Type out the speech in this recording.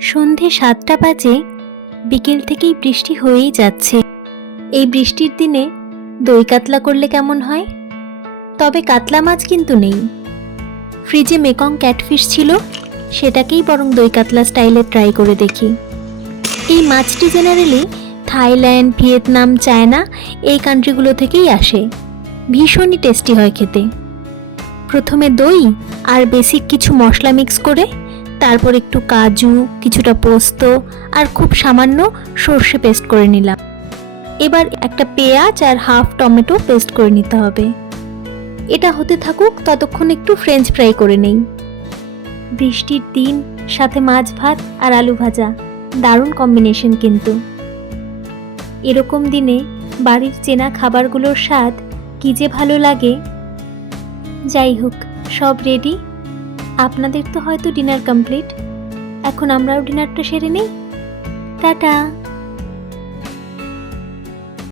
সন্ধে ৭টা বাজে, বিকেল থেকেই বৃষ্টি হয়েই যাচ্ছে। এই বৃষ্টির দিনে দই কাতলা করলে কেমন হয়? তবে কাতলা মাছ কিন্তু নেই। ফ্রিজে মেকং ক্যাটফিশ ছিল, সেটাকেই বরং দই কাতলা স্টাইলে ট্রাই করে দেখি। এই মাছটি জেনারেলি থাইল্যান্ড, ভিয়েতনাম, চায়না এই কান্ট্রিগুলো থেকেই আসে। ভীষণই টেস্টি হয় খেতে। প্রথমে দই আর বেসিক কিছু মশলা মিক্স করে, তারপর একটু কাজু, কিছুটা পোস্ত আর খুব সামান্য সর্ষে পেস্ট করে নিলাম। এবার একটা পেঁয়াজ আর হাফ টমেটো পেস্ট করে নিতে হবে। এটা হতে থাকুক, ততক্ষণ একটু ফ্রেঞ্চ ফ্রাই করে নেই। বৃষ্টির দিন, সাথে মাছ ভাত আর আলু ভাজা, দারুণ কম্বিনেশন কিন্তু। এরকম দিনে বাড়ির চেনা খাবারগুলোর স্বাদ কি যে ভালো লাগে। যাই হোক, সব রেডি। আপনাদের তো হয়তো ডিনার কমপ্লিট। এখন আমরাও ডিনারটা সেরে নেই। টাটা।